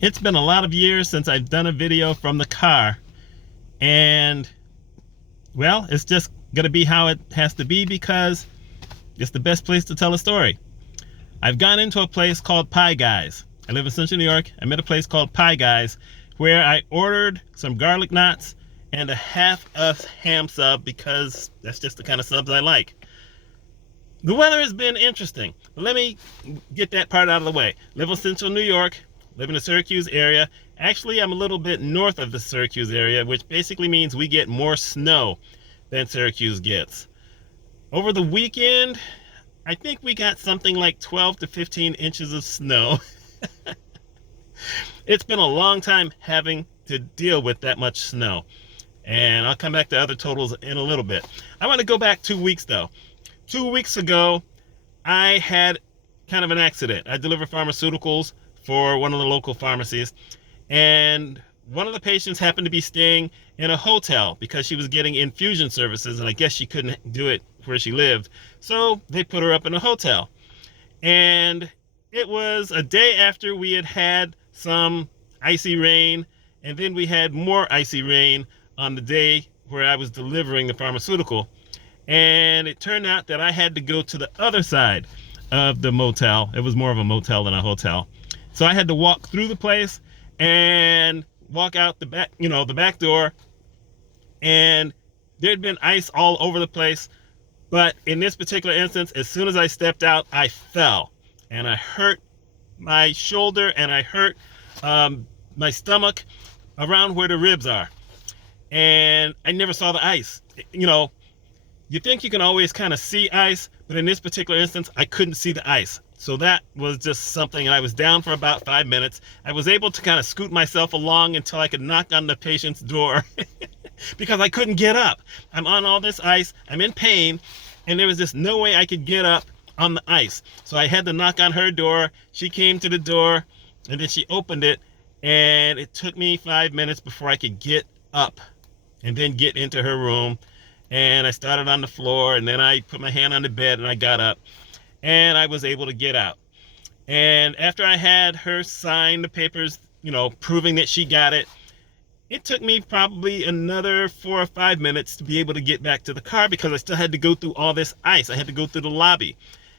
It's been a lot of years since I've done a video from the car, and well, it's just gonna be how it has to be because it's the best place to tell a story. I've gone into a place called Pie Guys. I live in Central New York. I'm at a place called Pie Guys where I ordered some garlic knots and a half a ham sub because that's just the kind of subs I like. The weather has been interesting. Let me get that part out of the way. Live in Central New York, live in the Syracuse area. Actually, I'm a little bit north of the Syracuse area, which basically means we get more snow than Syracuse gets. Over the weekend, I think we got something like 12 to 15 inches of snow. It's been a long time having to deal with that much snow. And I'll come back to other totals in a little bit. I want to go back 2 weeks though. 2 weeks ago, I had kind of an accident. I delivered pharmaceuticals for one of the local pharmacies, and one of the patients happened to be staying in a hotel because she was getting infusion services, and I guess she couldn't do it where she lived. So they put her up in a hotel. And it was a day after we had had some icy rain, and then we had more icy rain on the day where I was delivering the pharmaceutical. And it turned out that I had to go to the other side of the motel. It was more of a motel than a hotel. So I had to walk through the place and walk out the back, the back door. And there'd been ice all over the place. But in this particular instance, as soon as I stepped out, I fell. And I hurt my shoulder and I hurt my stomach around where the ribs are. And I never saw the ice. You think you can always kind of see ice, but in this particular instance, I couldn't see the ice. So that was just something, and I was down for about 5 minutes. I was able to kind of scoot myself along until I could knock on the patient's door because I couldn't get up. I'm on all this ice, I'm in pain, and there was just no way I could get up on the ice. So I had to knock on her door. She came to the door, and then she opened it, and it took me 5 minutes before I could get up and then get into her room. And I started on the floor, and then I put my hand on the bed and I got up and I was able to get out. And after I had her sign the papers, proving that she got it, it took me probably another 4 or 5 minutes to be able to get back to the car because I still had to go through all this ice. I had to go through the lobby.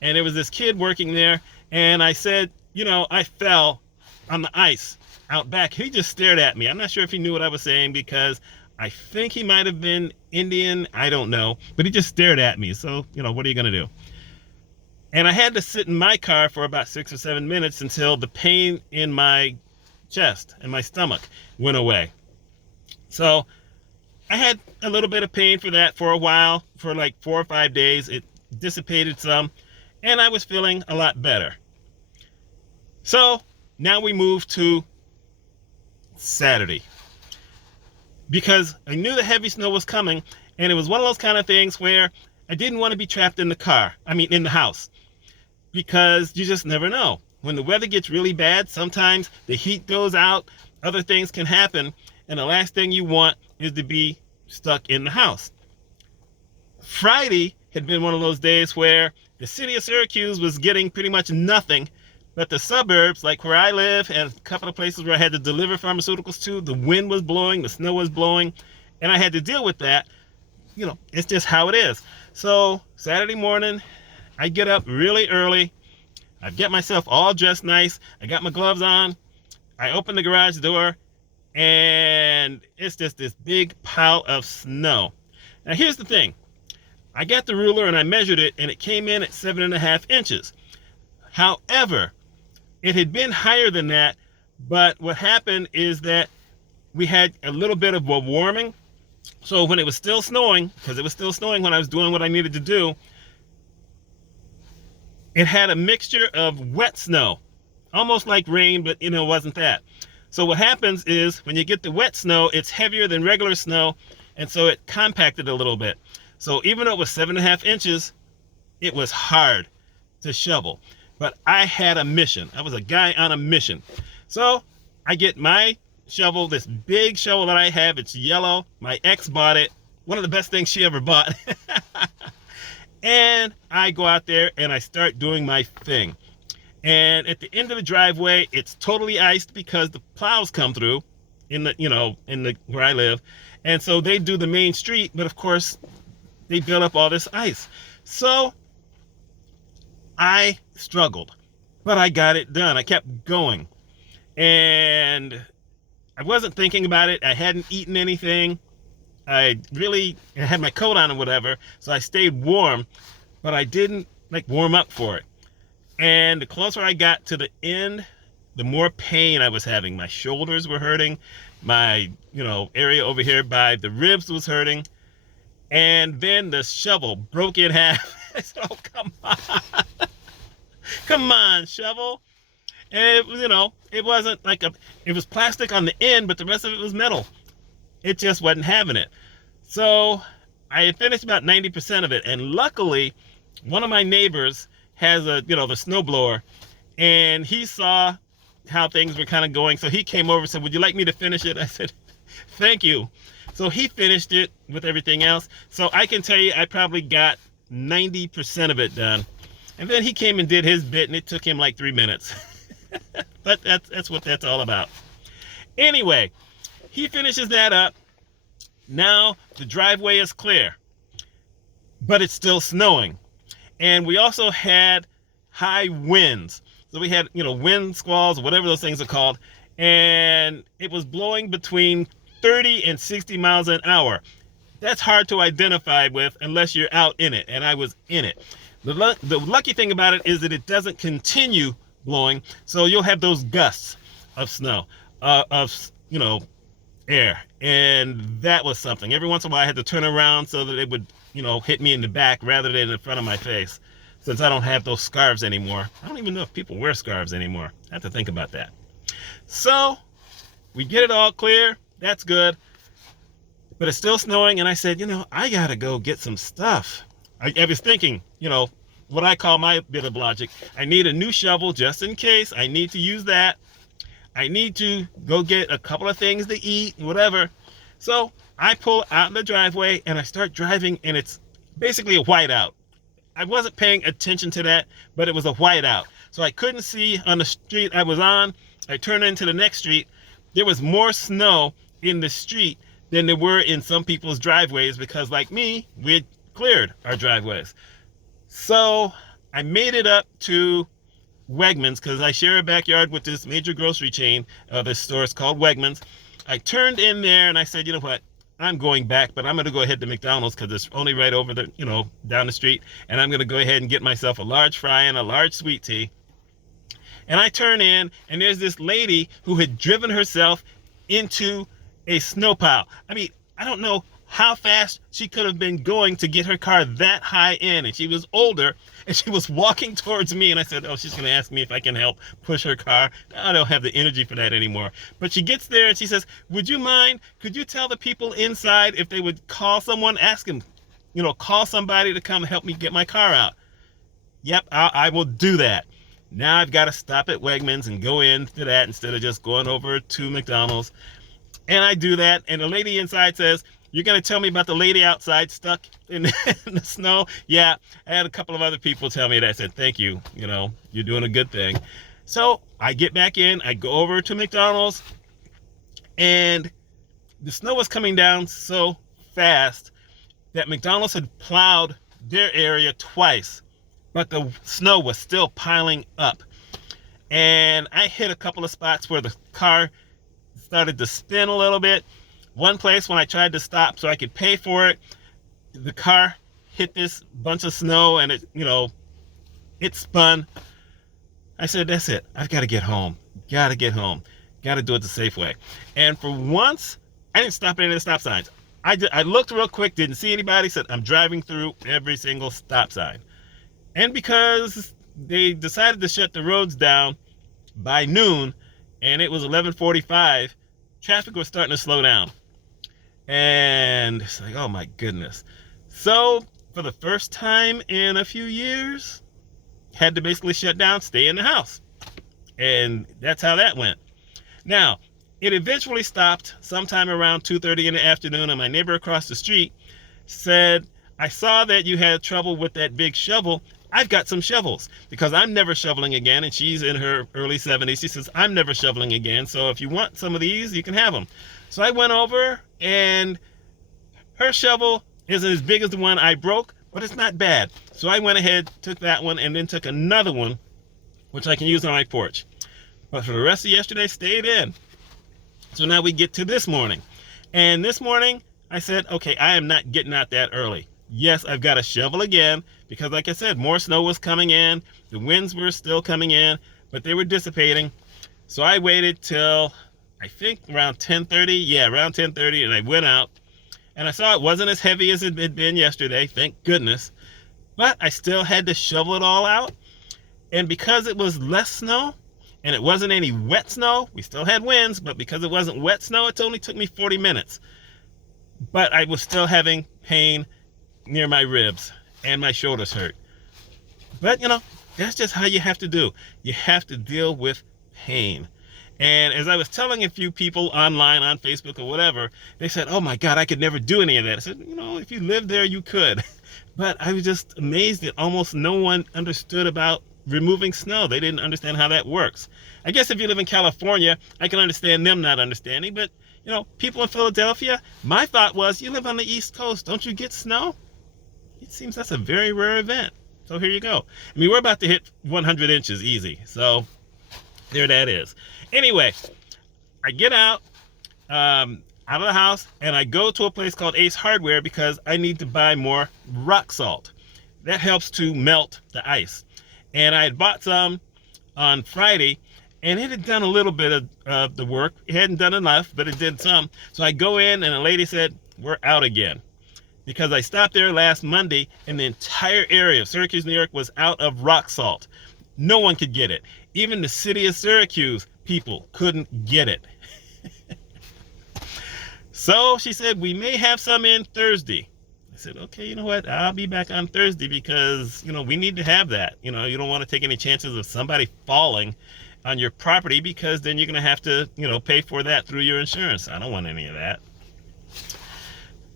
And there was this kid working there, and I said, I fell on the ice out back. He just stared at me. I'm not sure if he knew what I was saying because I think he might have been Indian. I don't know. But he just stared at me. So, what are you going to do? And I had to sit in my car for about 6 or 7 minutes until the pain in my chest and my stomach went away. So I had a little bit of pain for that for a while, for like 4 or 5 days. It dissipated some, and I was feeling a lot better. So now we move to Saturday, because I knew the heavy snow was coming, and it was one of those kind of things where I didn't want to be trapped in the house, because you just never know. When the weather gets really bad, sometimes the heat goes out, other things can happen, and the last thing you want is to be stuck in the house. Friday had been one of those days where the city of Syracuse was getting pretty much nothing, but the suburbs, like where I live and a couple of places where I had to deliver pharmaceuticals to, the wind was blowing, the snow was blowing, and I had to deal with that. It's just how it is. So Saturday morning, I get up really early. I get myself all dressed nice. I got my gloves on. I open the garage door, and it's just this big pile of snow. Now here's the thing. I got the ruler and I measured it, and it came in at 7.5 inches. However, it had been higher than that, but what happened is that we had a little bit of a warming. So when it was still snowing, because it was still snowing when I was doing what I needed to do, it had a mixture of wet snow, almost like rain, but it wasn't that. So what happens is when you get the wet snow, it's heavier than regular snow, and so it compacted a little bit. So even though it was 7.5 inches, it was hard to shovel. But I had a mission. I was a guy on a mission. So I get my shovel, this big shovel that I have. It's yellow. My ex bought it. One of the best things she ever bought. And I go out there and I start doing my thing. And at the end of the driveway, it's totally iced because the plows come through in the, in the where I live. And so they do the main street, but of course they build up all this ice. So I struggled, but I got it done. I kept going. And I wasn't thinking about it. I hadn't eaten anything. I had my coat on and whatever, so I stayed warm, but I didn't like warm up for it. And the closer I got to the end, the more pain I was having. My shoulders were hurting. My, area over here by the ribs was hurting. And then the shovel broke in half. I said, oh, come on. Come on, shovel. And it wasn't like it was plastic on the end, but the rest of it was metal. It just wasn't having it. So I had finished about 90% of it. And luckily, one of my neighbors has the snowblower, and he saw how things were kind of going. So he came over and said, would you like me to finish it? I said, thank you. So he finished it with everything else. So I can tell you, I probably got 90% of it done. And then he came and did his bit, and it took him like 3 minutes. But that's what that's all about. Anyway, he finishes that up. Now the driveway is clear, but it's still snowing. And we also had high winds. So we had, wind squalls, whatever those things are called. And it was blowing between 30 and 60 miles an hour. That's hard to identify with unless you're out in it. And I was in it. The lucky thing about it is that it doesn't continue blowing. So you'll have those gusts of snow, air. And that was something. Every once in a while I had to turn around so that it would, hit me in the back rather than in front of my face. Since I don't have those scarves anymore. I don't even know if people wear scarves anymore. I have to think about that. So we get it all clear. That's good. But it's still snowing. And I said, I got to go get some stuff. I was thinking, what I call my bit of logic. I need a new shovel just in case. I need to use that. I need to go get a couple of things to eat, whatever. So I pull out in the driveway and I start driving, and it's basically a whiteout. I wasn't paying attention to that, but it was a whiteout. So I couldn't see on the street I was on. I turned into the next street. There was more snow in the street than there were in some people's driveways because, like me, we had cleared our driveways. So I made it up to Wegmans because I share a backyard with this major grocery chain. This store is called Wegmans. I turned in there and I said, you know what? I'm going back, but I'm going to go ahead to McDonald's because it's only right over the, down the street. And I'm going to go ahead and get myself a large fry and a large sweet tea. And I turn in, and there's this lady who had driven herself into a snow pile. I mean, I don't know how fast she could have been going to get her car that high in. And she was older, and she was walking towards me. And I said, oh, she's going to ask me if I can help push her car. I don't have the energy for that anymore. But she gets there and she says, would you mind? Could you tell the people inside if they would call someone, ask them, call somebody to come help me get my car out? Yep, I will do that. Now I've got to stop at Wegmans and go into that instead of just going over to McDonald's. And I do that. And the lady inside says, you're going to tell me about the lady outside stuck in the snow? Yeah, I had a couple of other people tell me that. I said, thank you. You're doing a good thing. So I get back in. I go over to McDonald's. And the snow was coming down so fast that McDonald's had plowed their area twice. But the snow was still piling up. And I hit a couple of spots where the car started to spin a little bit. One place when I tried to stop so I could pay for it, the car hit this bunch of snow and it spun. I said, that's it. I've got to get home. Got to get home. Got to do it the safe way. And for once, I didn't stop at any of the stop signs. I looked real quick, didn't see anybody, said I'm driving through every single stop sign. And because they decided to shut the roads down by noon and it was 11:45, traffic was starting to slow down. And it's like, oh my goodness. So for the first time in a few years, had to basically shut down, stay in the house. And that's how that went. Now, it eventually stopped sometime around 2:30 in the afternoon, and my neighbor across the street said, I saw that you had trouble with that big shovel. I've got some shovels because I'm never shoveling again. And she's in her early 70s. She says, I'm never shoveling again. So if you want some of these, you can have them. So I went over, and her shovel isn't as big as the one I broke, but it's not bad. So I went ahead, took that one, and then took another one, which I can use on my porch. But for the rest of yesterday, stayed in. So now we get to this morning. And this morning, I said, okay, I am not getting out that early. Yes, I've got to shovel again because, like I said, more snow was coming in. The winds were still coming in, but they were dissipating. So I waited till, I think, around 10:30. Yeah, around 10:30, and I went out. And I saw it wasn't as heavy as it had been yesterday, thank goodness. But I still had to shovel it all out. And because it was less snow, and it wasn't any wet snow, we still had winds, but because it wasn't wet snow, it only took me 40 minutes. But I was still having pain near my ribs, and my shoulders hurt. But, that's just how you have to do. You have to deal with pain. And as I was telling a few people online, on Facebook or whatever, they said, oh my God, I could never do any of that. I said, if you lived there, you could. But I was just amazed that almost no one understood about removing snow. They didn't understand how that works. I guess if you live in California, I can understand them not understanding. But, people in Philadelphia, my thought was, you live on the East Coast. Don't you get snow? It seems that's a very rare event. So here you go. I mean, we're about to hit 100 inches easy. So there that is. Anyway, I get out of the house, and I go to a place called Ace Hardware because I need to buy more rock salt. That helps to melt the ice. And I had bought some on Friday, and it had done a little bit of the work. It hadn't done enough, but it did some. So I go in, and a lady said, we're out again. Because I stopped there last Monday, and the entire area of Syracuse, New York was out of rock salt. No one could get it. Even the city of Syracuse people couldn't get it. So she said, we may have some in Thursday. I said, okay, you know what? I'll be back on Thursday because, we need to have that. You don't want to take any chances of somebody falling on your property because then you're going to have to, pay for that through your insurance. I don't want any of that.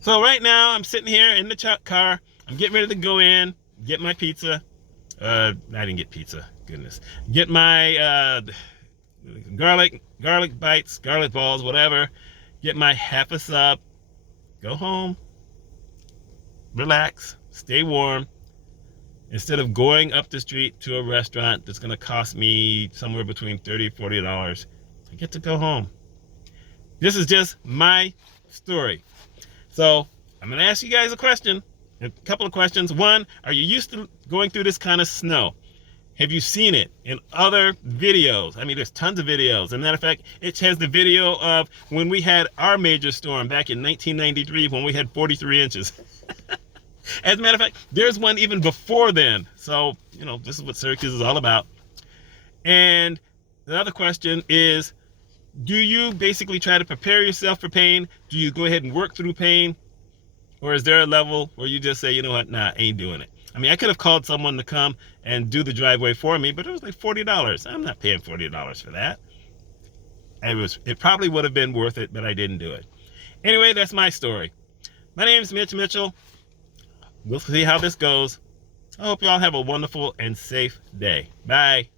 So right now I'm sitting here in the car. I'm getting ready to go in, get my pizza. I didn't get pizza, goodness. Get my garlic bites, garlic balls, whatever. Get my half a sub, go home, relax, stay warm. Instead of going up the street to a restaurant that's going to cost me somewhere between $30 and $40, I get to go home. This is just my story. So I'm going to ask you guys a couple of questions. One, are you used to going through this kind of snow? Have you seen it in other videos? I mean, there's tons of videos. As a matter of fact, it has the video of when we had our major storm back in 1993 when we had 43 inches. As a matter of fact, there's one even before then. So, this is what Syracuse is all about. And the other question is, do you basically try to prepare yourself for pain? Do you go ahead and work through pain? Or is there a level where you just say, you know what, nah, ain't doing it? I mean, I could have called someone to come and do the driveway for me, but it was like $40. I'm not paying $40 for that. It probably would have been worth it, but I didn't do it. Anyway, that's my story. My name is Mitch Mitchell. We'll see how this goes. I hope you all have a wonderful and safe day. Bye.